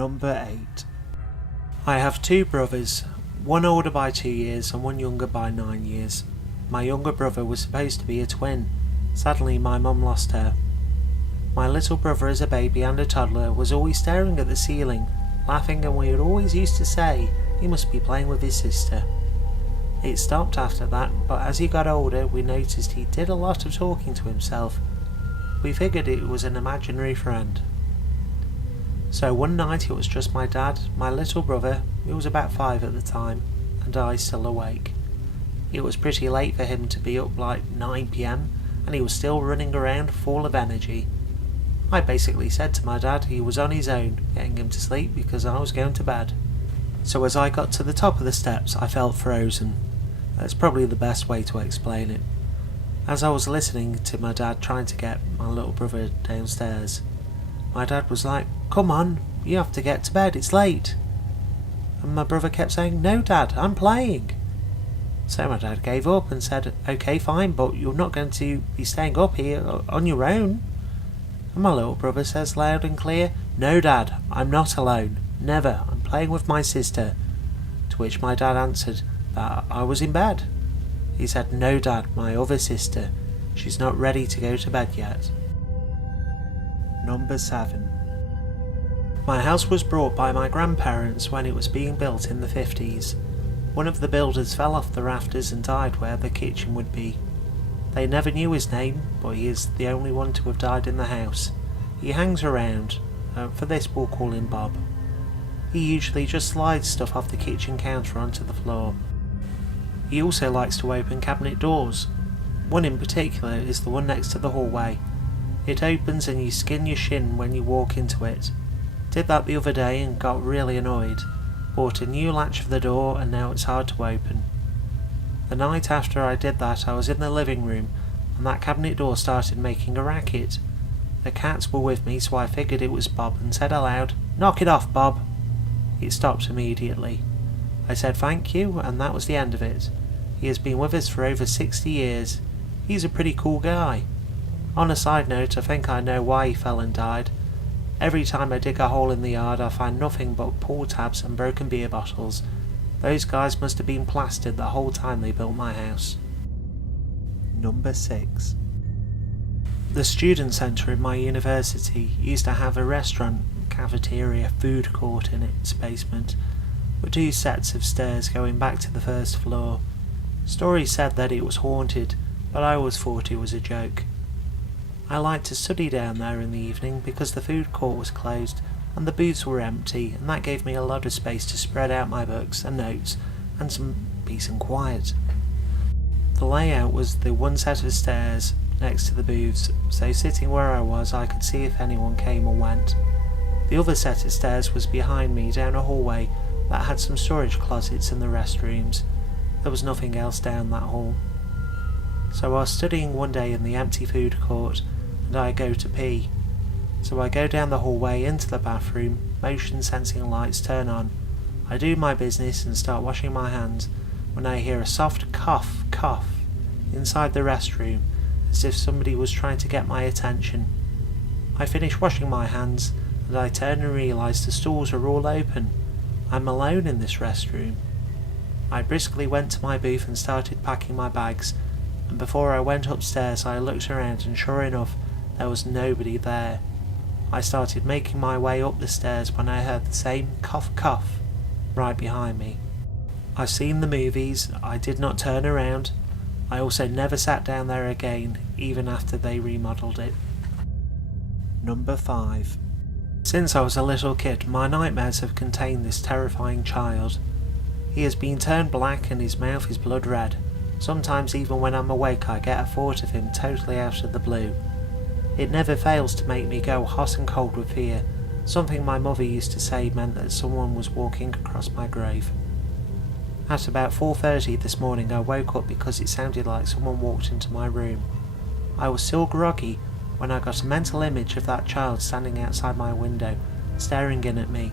Number 8. I have 2 brothers, one older by 2 years and one younger by 9 years. My younger brother was supposed to be a twin. Sadly, my mum lost her. My little brother as a baby and a toddler was always staring at the ceiling, laughing, and we would always used to say he must be playing with his sister. It stopped after that, but as he got older we noticed he did a lot of talking to himself. We figured it was an imaginary friend. So one night it was just my dad, my little brother, who was about 5 at the time, and I still awake. It was pretty late for him to be up, like 9 PM, and he was still running around full of energy. I basically said to my dad he was on his own, getting him to sleep because I was going to bed. So as I got to the top of the steps I felt frozen. That's probably the best way to explain it. As I was listening to my dad trying to get my little brother downstairs, my dad was like, "Come on, you have to get to bed, it's late." And my brother kept saying, "No Dad, I'm playing." So my dad gave up and said, "Okay, fine, but you're not going to be staying up here on your own." And my little brother says loud and clear, "No Dad, I'm not alone. Never, I'm playing with my sister." To which my dad answered that I was in bed. He said, "No Dad, my other sister. She's not ready to go to bed yet." Number 7. My house was bought by my grandparents when it was being built in the 50s. One of the builders fell off the rafters and died where the kitchen would be. They never knew his name, but he is the only one to have died in the house. He hangs around. For this we'll call him Bob. He usually just slides stuff off the kitchen counter onto the floor. He also likes to open cabinet doors. One in particular is the one next to the hallway. It opens and you skin your shin when you walk into it. Did that the other day and got really annoyed. Bought a new latch for the door and now it's hard to open. The night after I did that I was in the living room and that cabinet door started making a racket. The cats were with me so I figured it was Bob and said aloud, "Knock it off, Bob." It stopped immediately. I said thank you and that was the end of it. He has been with us for over 60 years. He's a pretty cool guy. On a side note, I think I know why he fell and died. Every time I dig a hole in the yard I find nothing but pull tabs and broken beer bottles. Those guys must have been plastered the whole time they built my house. Number 6. The student centre in my university used to have a restaurant, cafeteria, food court in its basement, with 2 sets of stairs going back to the first floor. Stories said that it was haunted, but I always thought it was a joke. I liked to study down there in the evening because the food court was closed and the booths were empty, and that gave me a lot of space to spread out my books and notes and some peace and quiet. The layout was the one set of stairs next to the booths, so sitting where I was I could see if anyone came or went. The other set of stairs was behind me down a hallway that had some storage closets and the restrooms. There was nothing else down that hall. So I was studying one day in the empty food court and I go to pee. So I go down the hallway into the bathroom, motion sensing lights turn on. I do my business and start washing my hands when I hear a soft cough inside the restroom, as if somebody was trying to get my attention. I finish washing my hands and I turn and realise the stalls are all open. I'm alone in this restroom. I briskly went to my booth and started packing my bags, and before I went upstairs I looked around and sure enough there was nobody there. I started making my way up the stairs when I heard the same cough right behind me. I've seen the movies, I did not turn around. I also never sat down there again, even after they remodelled it. Number 5. Since I was a little kid, my nightmares have contained this terrifying child. He has been turned black and his mouth is blood red. Sometimes even when I'm awake I get a thought of him totally out of the blue. It never fails to make me go hot and cold with fear. Something my mother used to say meant that someone was walking across my grave. At about 4:30 this morning I woke up because it sounded like someone walked into my room. I was still groggy when I got a mental image of that child standing outside my window, staring in at me.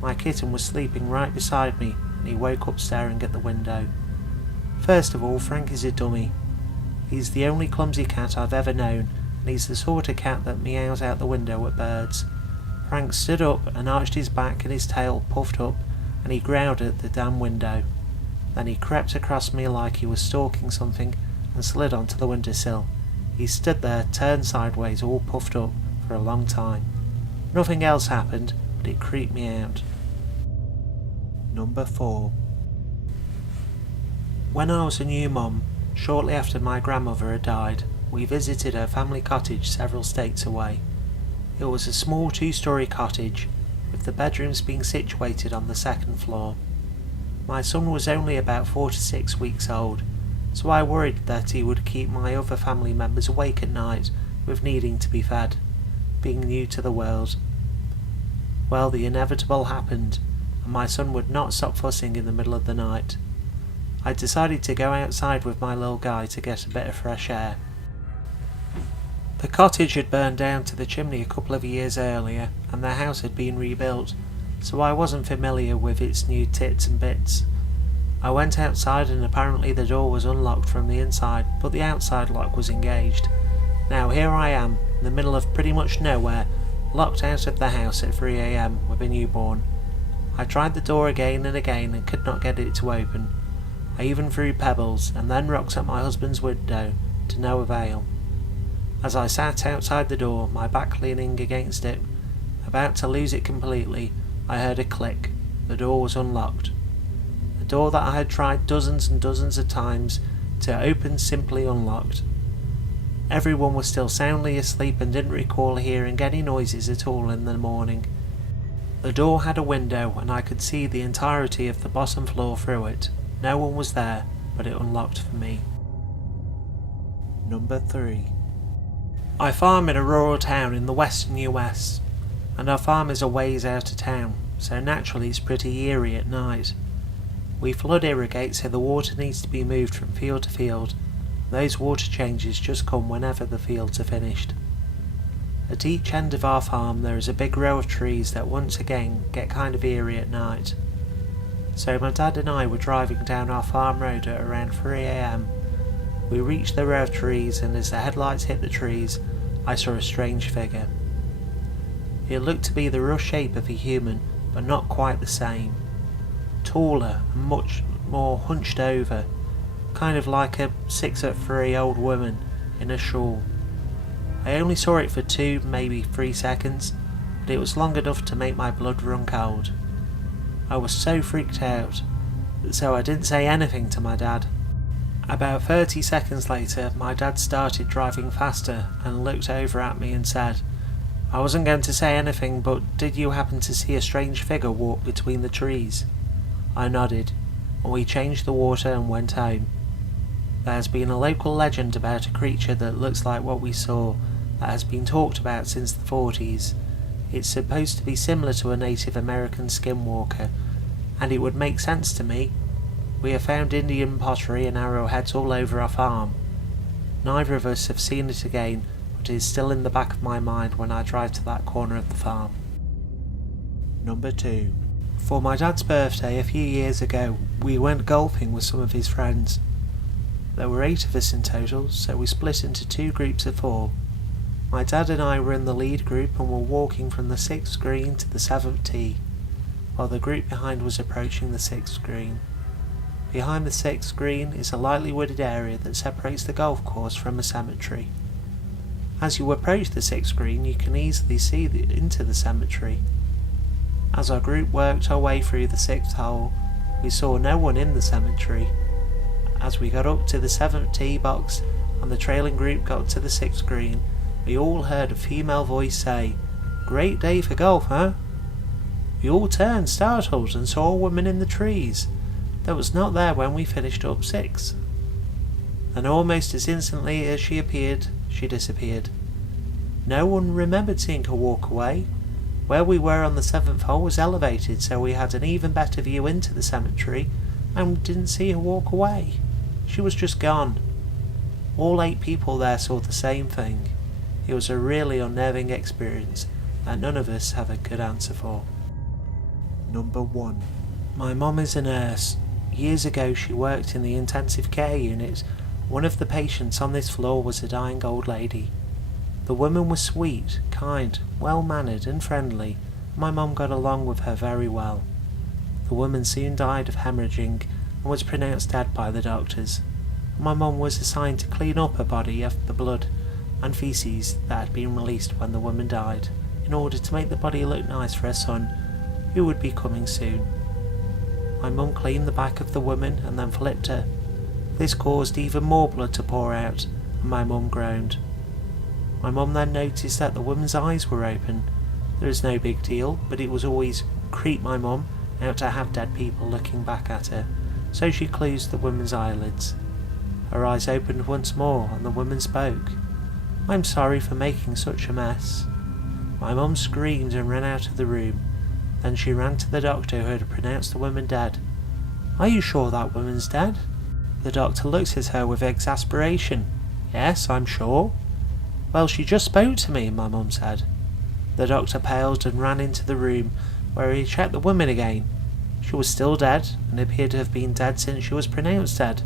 My kitten was sleeping right beside me and he woke up staring at the window. First of all, Frank is a dummy. He's the only clumsy cat I've ever known, and he's the sort of cat that meows out the window at birds. Frank stood up and arched his back and his tail puffed up, and he growled at the damn window. Then he crept across me like he was stalking something and slid onto the windowsill. He stood there, turned sideways, all puffed up, for a long time. Nothing else happened, but it creeped me out. Number 4. When I was a new mum, shortly after my grandmother had died, we visited her family cottage several states away. It was a small 2-storey cottage, with the bedrooms being situated on the 2nd floor. My son was only about 4 to 6 weeks old, so I worried that he would keep my other family members awake at night with needing to be fed, being new to the world. Well, the inevitable happened, and my son would not stop fussing in the middle of the night. I decided to go outside with my little guy to get a bit of fresh air. The cottage had burned down to the chimney a couple of years earlier, and the house had been rebuilt, so I wasn't familiar with its new tits and bits. I went outside and apparently the door was unlocked from the inside, but the outside lock was engaged. Now here I am, in the middle of pretty much nowhere, locked out of the house at 3 AM with a newborn. I tried the door again and again and could not get it to open. I even threw pebbles and then rocks at my husband's window, to no avail. As I sat outside the door, my back leaning against it, about to lose it completely, I heard a click. The door was unlocked. The door that I had tried dozens and dozens of times to open simply unlocked. Everyone was still soundly asleep and didn't recall hearing any noises at all in the morning. The door had a window and I could see the entirety of the bottom floor through it. No one was there, but it unlocked for me. Number 3. I farm in a rural town in the western US, and our farm is a ways out of town, so naturally it's pretty eerie at night. We flood irrigate, so the water needs to be moved from field to field. Those water changes just come whenever the fields are finished. At each end of our farm there is a big row of trees that once again get kind of eerie at night. So my dad and I were driving down our farm road at around 3 AM. We reached the row of trees, and as the headlights hit the trees, I saw a strange figure. It looked to be the rough shape of a human, but not quite the same. Taller and much more hunched over, kind of like a 6'3" old woman in a shawl. I only saw it for 2, maybe 3 seconds, but it was long enough to make my blood run cold. I was so freaked out, so I didn't say anything to my dad. About 30 seconds later, my dad started driving faster and looked over at me and said, "I wasn't going to say anything, but did you happen to see a strange figure walk between the trees?" I nodded, and we changed the water and went home. There has been a local legend about a creature that looks like what we saw that has been talked about since the 40s. It's supposed to be similar to a Native American skinwalker, and it would make sense to me. We have found Indian pottery and arrowheads all over our farm. Neither of us have seen it again, but it is still in the back of my mind when I drive to that corner of the farm. Number 2. For my dad's birthday a few years ago, we went golfing with some of his friends. There were 8 of us in total, so we split into 2 groups of 4. My dad and I were in the lead group and were walking from the 6th green to the 7th tee, while the group behind was approaching the 6th green. Behind the 6th green is a lightly wooded area that separates the golf course from a cemetery. As you approach the 6th green, you can easily see into the cemetery. As our group worked our way through the 6th hole, we saw no one in the cemetery. As we got up to the 7th tee box and the trailing group got to the 6th green, we all heard a female voice say, "Great day for golf, huh?" We all turned startled and saw a woman in the trees that was not there when we finished up 6. And almost as instantly as she appeared, she disappeared. No one remembered seeing her walk away. Where we were on the 7th hole was elevated, so we had an even better view into the cemetery, and we didn't see her walk away. She was just gone. All 8 people there saw the same thing. It was a really unnerving experience that none of us have a good answer for. Number 1. My mum is a nurse. Years ago she worked in the intensive care unit. One of the patients on this floor was a dying old lady. The woman was sweet, kind, well-mannered and friendly, My mum got along with her very well. The woman soon died of hemorrhaging and was pronounced dead by the doctors. My mum was assigned to clean up her body of the blood and feces that had been released when the woman died, in order to make the body look nice for her son, who would be coming soon. My mum cleaned the back of the woman and then flipped her. This caused even more blood to pour out, and my mum groaned. My mum then noticed that the woman's eyes were open. There is no big deal, but it was always creep my mum out to have dead people looking back at her, so she closed the woman's eyelids. Her eyes opened once more and the woman spoke. "I'm sorry for making such a mess." My mum screamed and ran out of the room. Then she ran to the doctor who had pronounced the woman dead. "Are you sure that woman's dead?" The doctor looked at her with exasperation. "Yes, I'm sure." "Well, she just spoke to me," my mum said. The doctor paled and ran into the room, where he checked the woman again. She was still dead, and appeared to have been dead since she was pronounced dead.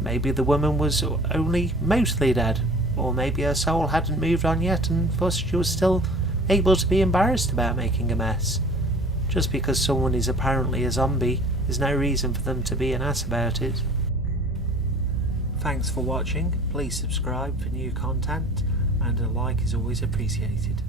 Maybe the woman was only mostly dead, or maybe her soul hadn't moved on yet, and thus she was still able to be embarrassed about making a mess. Just because someone is apparently a zombie is no reason for them to be an ass about it. Thanks for watching. Please subscribe for new content, and a like is always appreciated.